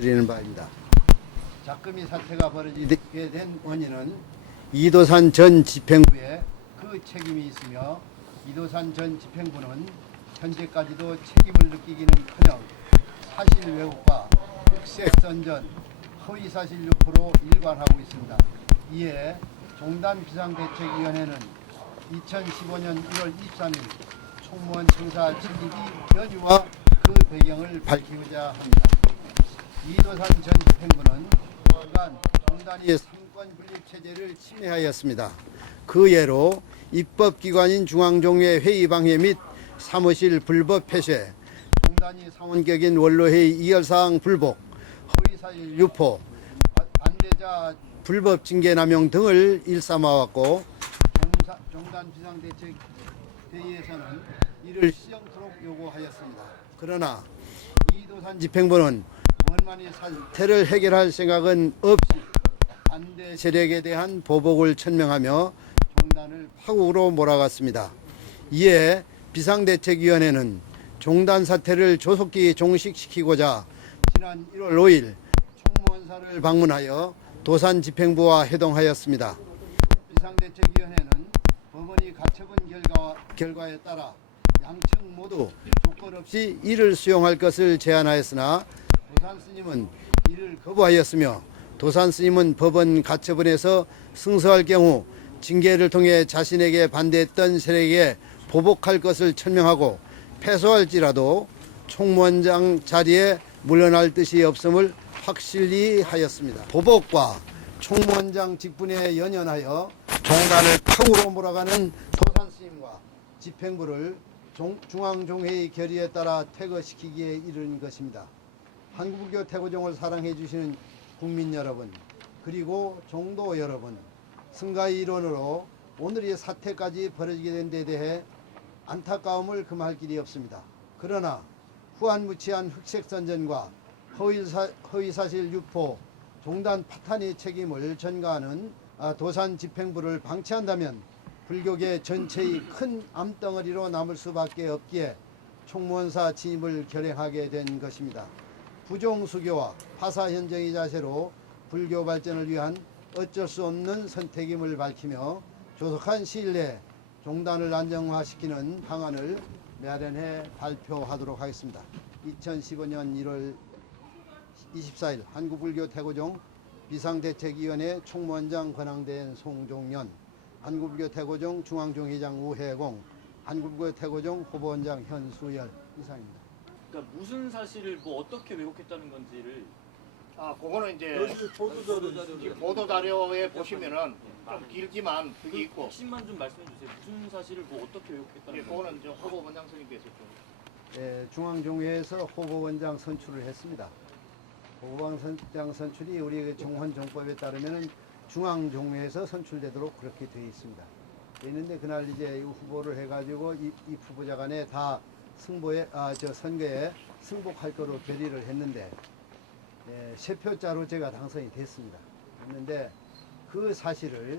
말씀드리는 바입니다. 작금이 사태가 벌어지게 된 원인은 이도산 전 집행부에 그 책임이 있으며 이도산 전 집행부는 현재까지도 책임을 느끼기는커녕 사실 왜곡과 흑색선전, 허위사실 유포로 일관하고 있습니다. 이에 종단 비상대책위원회는 2015년 1월 23일 총무원 청사 책임이 연유와 그 배경을 밝히고자 합니다. 이도산 전 집행부는 그간 종단이 상권 분립 체제를 침해하였습니다. 그 예로 입법기관인 중앙종회 회의 방해 및 사무실 불법 폐쇄, 종단이 상원격인 원로회의 이열사항 불복, 허위사실 유포, 반대자 불법 징계남용 등을 일삼아왔고 종단 비상대책회의에서는 이를 시정토록 요구하였습니다. 그러나 이도산 집행부는 원만히 사태를 해결할 생각은 없이 반대 세력에 대한 보복을 천명하며 종단을 파국으로 몰아갔습니다. 이에 비상대책위원회는 종단 사태를 조속히 종식시키고자 지난 1월 5일 총무원사를 방문하여 도산 집행부와 회동하였습니다. 비상대책위원회는 법원이 가처분 결과에 따라 양측 모두 조건 없이 이를 수용할 것을 제안하였으나 도산 스님은 이를 거부하였으며 도산 스님은 법원 가처분에서 승소할 경우 징계를 통해 자신에게 반대했던 세력에 보복할 것을 천명하고 패소할지라도 총무원장 자리에 물러날 뜻이 없음을 확실히 하였습니다. 보복과 총무원장 직분에 연연하여 종단을 파국으로 몰아가는 도산 스님과 집행부를 중앙종회의 결의에 따라 퇴거시키기에 이른 것입니다. 한국불교 태고종을 사랑해 주시는 국민 여러분, 그리고 종도 여러분, 승가의 일원으로 오늘 이 사태까지 벌어지게 된 데 대해 안타까움을 금할 길이 없습니다. 그러나 후한무치한 흑색선전과 허위사실 유포, 종단 파탄의 책임을 전가하는 도산 집행부를 방치한다면 불교계 전체의 큰 암덩어리로 남을 수밖에 없기에 총무원사 진입을 결행하게 된 것입니다. 부종수교와 파사현정의 자세로 불교 발전을 위한 어쩔 수 없는 선택임을 밝히며 조속한 시일 내에 종단을 안정화시키는 방안을 마련해 발표하도록 하겠습니다. 2015년 1월 24일 한국불교 태고종 비상대책위원회 총무원장 권항대행 송종년, 한국불교 태고종 중앙종회장 우혜공, 한국불교 태고종 후보원장 현수열 이상입니다. 그러니까 무슨 사실을 뭐 어떻게 왜곡했다는 건지를 그거는 이제 보도 자료에 보시면은 좀 길지만 그게 있고. 핵심만 좀 말씀해 주세요. 무슨 사실을 뭐 어떻게 왜곡했다는 건지. 그거는 이제 후보원장 선임께서 좀. 중앙종회에서 후보원장 선출을 했습니다. 후보원장 선출이 우리 정헌정법에 따르면 중앙종회에서 선출되도록 그렇게 되어 있습니다. 있는데 그날 이제 후보를 해가지고 이 후보자 간에 다 선거에 승복할 거로 결의를 했는데 세 표자로 제가 당선이 됐습니다. 했는데 그 사실을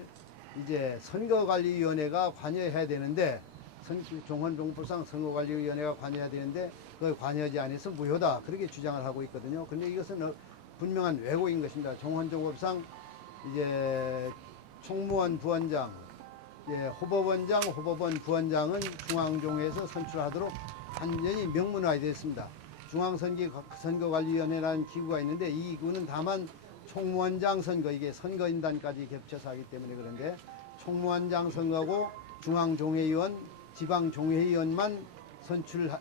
이제 선거관리위원회가 관여해야 되는데 종헌종법상 선거관리위원회가 관여해야 되는데 그걸 관여하지 않아서 무효다 그렇게 주장을 하고 있거든요. 그런데 이것은 분명한 왜곡인 것입니다. 종헌종법상 이제 총무원 부원장, 후보원장, 후보본 부원장은 중앙종회에서 선출하도록 완전히 명문화되었습니다. 중앙선거관리위원회라는 기구가 있는데 이 기구는 다만 총무원장 선거, 이게 선거인단까지 겹쳐서 하기 때문에 그런데 총무원장 선거고 중앙종회의원, 지방종회의원만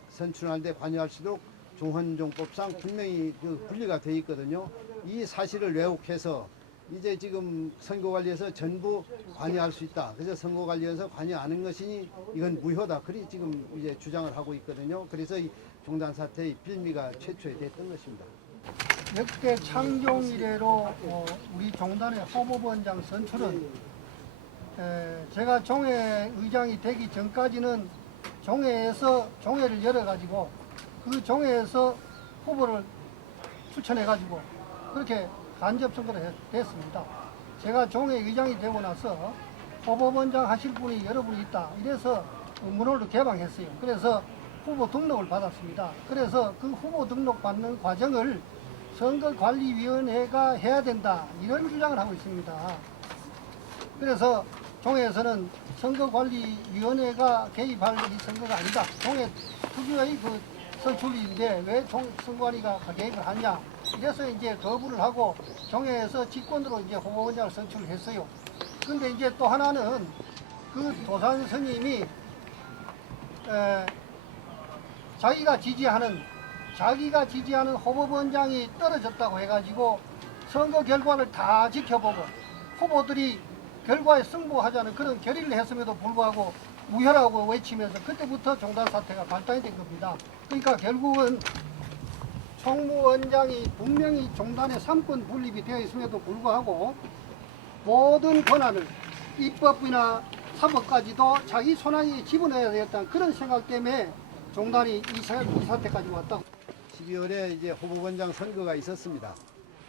선출할 때 관여할 수 있도록 종헌종법상 분명히 분리가 되어 있거든요. 이 사실을 왜곡해서 이제 지금 선거관리에서 전부 관여할 수 있다. 그래서 선거관리에서 관여하는 것이니 이건 무효다. 그리 지금 이제 주장을 하고 있거든요. 그래서 이 종단 사태의 빌미가 최초에 됐던 것입니다. 역대 창종 이래로 우리 종단의 후보원장 선출은 제가 종회 의장이 되기 전까지는 종회에서 종회를 열어가지고 그 종회에서 후보를 추천해가지고 그렇게 간접 선거를 했습니다. 제가 종회 의장이 되고 나서 후보원장 하실 분이 여러분이 있다. 이래서 문호를 개방했어요. 그래서 후보 등록을 받았습니다. 그래서 그 후보 등록 받는 과정을 선거관리위원회가 해야 된다 이런 주장을 하고 있습니다. 그래서 종회에서는 선거관리위원회가 개입할 이 선거가 아니다. 종회 특유의 그 선출인데 왜 선거관리가 개입을 하냐. 이래서 이제 거부를 하고 종회에서 직권으로 이제 후보원장을 선출했어요. 근데 이제 또 하나는 그 도산 스님이 자기가 지지하는 후보원장이 떨어졌다고 해가지고 선거 결과를 다 지켜보고 후보들이 결과에 승부하자는 그런 결의를 했음에도 불구하고 무효라고 외치면서 그때부터 종단 사태가 발단이 된 겁니다. 그러니까 결국은 총무원장이 분명히 종단의 3권 분립이 되어 있음에도 불구하고 모든 권한을 입법이나 사법까지도 자기 손안에 집어넣어야 되겠다는 그런 생각 때문에 종단이 이 사태까지 왔다. 12월에 이제 후보원장 선거가 있었습니다.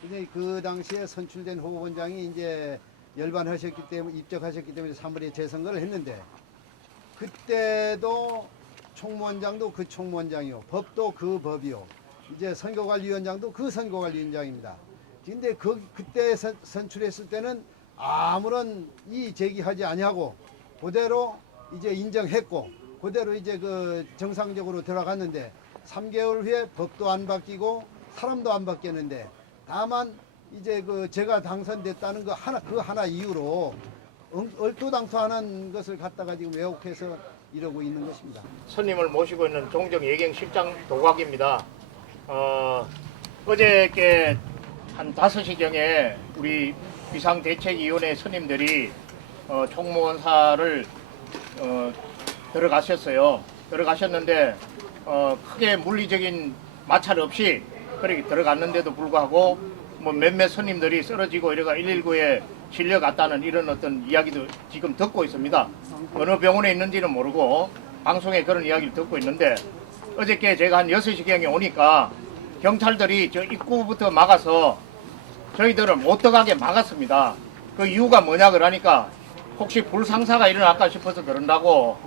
근데 그 당시에 선출된 후보원장이 이제 열반하셨기 때문에 입적하셨기 때문에 3월에 재선거를 했는데 그때도 총무원장도 그 총무원장이요, 법도 그 법이요, 이제 선거관리위원장도 그 선거관리위원장입니다. 근데 그때 선출했을 때는 아무런 이의 제기하지 아니하고 그대로 이제 인정했고 그대로 이제 그 정상적으로 들어갔는데 3개월 후에 법도 안 바뀌고 사람도 안 바뀌었는데 다만 이제 그 제가 당선됐다는 그 하나 이유로 얼토당토하는 것을 갖다가 지금 왜곡해서 이러고 있는 것입니다. 스님을 모시고 있는 종정예경 실장 도곽입니다. 어저께 한 5시경에 우리 비상대책위원회 스님들이 총무원사를 들어가셨는데 크게 물리적인 마찰 없이 그렇게 들어갔는데도 불구하고 뭐 몇몇 스님들이 쓰러지고 이래가 119에 실려갔다는 이런 어떤 이야기도 지금 듣고 있습니다. 어느 병원에 있는지는 모르고 방송에 그런 이야기를 듣고 있는데 어저께 제가 한 6시경에 오니까 경찰들이 저 입구부터 막아서 저희들을 못 들어가게 막았습니다. 그 이유가 뭐냐 그러니까 혹시 불상사가 일어날까 싶어서 그런다고.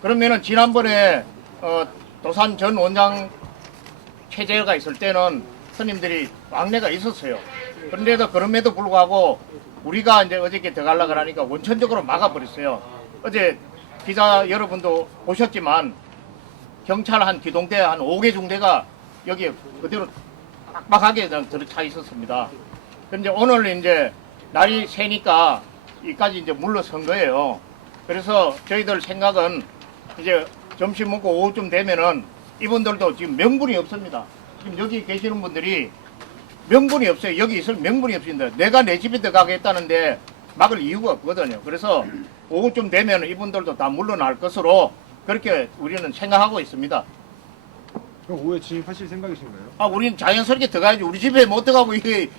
그러면은 지난번에 도산 전 원장 체제가 있을 때는 스님들이 왕래가 있었어요. 그런데도 그럼에도 불구하고 우리가 이제 어저께 들어가려고 하니까 원천적으로 막아버렸어요. 어제 기자 여러분도 보셨지만 경찰 한 기동대 한 5개 중대가 여기에 그대로 빡빡하게 들어차 있었습니다. 그런데 오늘 이제 날이 새니까 이까지 이제 물러선 거예요. 그래서 저희들 생각은 이제 점심 먹고 오후쯤 되면은 이분들도 지금 명분이 없습니다. 지금 여기 계시는 분들이 명분이 없어요. 여기 있을 명분이 없습니다. 내가 내 집에 들어가겠다는데 막을 이유가 없거든요. 그래서 오후쯤 되면 이분들도 다 물러날 것으로 그렇게 우리는 생각하고 있습니다. 그럼 오후에 진입하실 생각이신가요? 우리는 자연스럽게 들어가야지. 우리 집에 못 들어가고 이게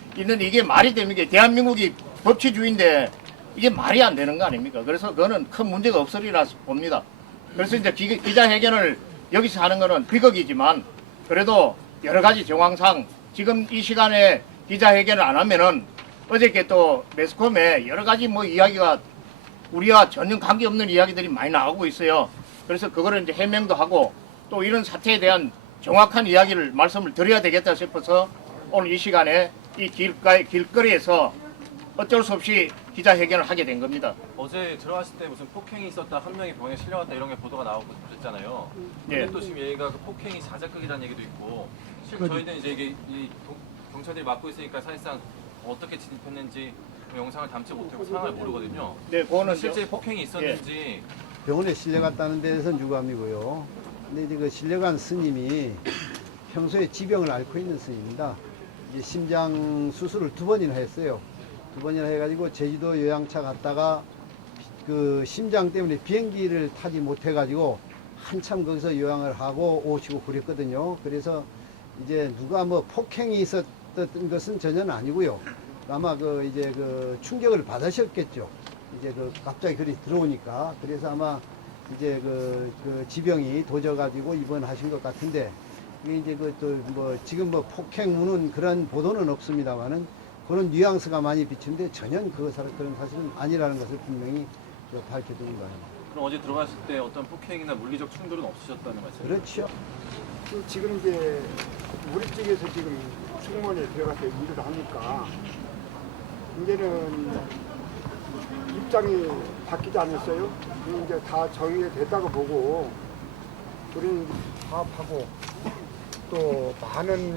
말이 됩니까? 대한민국이 법치주의인데 이게 말이 안 되는 거 아닙니까? 그래서 그거는 큰 문제가 없으리라 봅니다. 그래서 이제 기자회견을 여기서 하는 거는 비극이지만 그래도 여러 가지 정황상 지금 이 시간에 기자회견을 안 하면은 어저께 또 매스컴에 여러 가지 뭐 이야기가 우리와 전혀 관계없는 이야기들이 많이 나오고 있어요. 그래서 그거를 이제 해명도 하고 또 이런 사태에 대한 정확한 이야기를 말씀을 드려야 되겠다 싶어서 오늘 이 시간에 이 길거리에서 어쩔 수 없이 기자회견을 하게 된 겁니다. 어제 들어갔을 때 무슨 폭행이 있었다, 한 명이 병원에 실려갔다 이런 게 보도가 나오고 그랬잖아요. 근데 예. 또 지금 얘기가 그 폭행이 자작극이라는 얘기도 있고, 실제 저희는 이제 이게 경찰들이 맡고 있으니까 사실상 어떻게 진입했는지 그 영상을 담지 못하고 상황을 모르거든요. 네, 그거는 실제 폭행이 있었는지 병원에 실려갔다는 데에서는 유감이고요. 근데 이제 그 실려간 스님이 평소에 지병을 앓고 있는 스님입니다. 이제 심장 수술을 2번이나 했어요. 2번이나 해가지고 제주도 요양차 갔다가 그 심장 때문에 비행기를 타지 못해가지고 한참 거기서 요양을 하고 오시고 그랬거든요. 그래서 이제 누가 뭐 폭행이 있었던 것은 전혀 아니고요. 아마 그 이제 그 충격을 받으셨겠죠. 이제 그 갑자기 그리 들어오니까. 그래서 아마 이제 그 지병이 도져가지고 입원하신 것 같은데 이게 이제 그 또 뭐 지금 뭐 폭행우는 그런 보도는 없습니다만은 그런 뉘앙스가 많이 비치는데 전혀 그런 사실은 아니라는 것을 분명히 밝혀드린 바입니다. 그럼 어제 들어가실 때 어떤 폭행이나 물리적 충돌은 없으셨다는 말씀이세요? 그렇죠. 지금 이제 우리 쪽에서 지금 승무원에 들어가서 일을 하니까 이제는 입장이 바뀌지 않았어요. 이제 다 정리됐다고 보고 우리는 파업하고 또 많은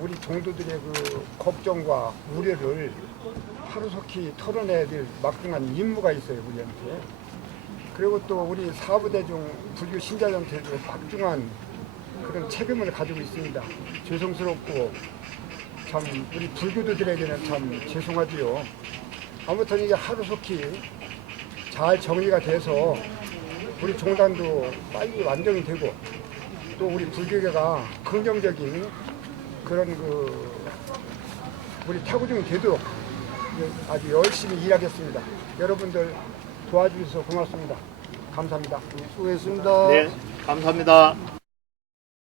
우리 종도들의 그 걱정과 우려를 하루속히 털어내야 될 막중한 임무가 있어요, 우리한테. 그리고 또 우리 사부대중 불교 신자한테도 막중한 그런 책임을 가지고 있습니다. 죄송스럽고 참 우리 불교도들에게는 참 죄송하지요. 아무튼 이게 하루속히 잘 정리가 돼서 우리 종단도 빨리 완전히 되고 또 우리 불교계가 긍정적인 그런 우리 타구중이 되도록 아주 열심히 일하겠습니다. 여러분들 도와주셔서 고맙습니다. 감사합니다. 수고했습니다. 네, 감사합니다.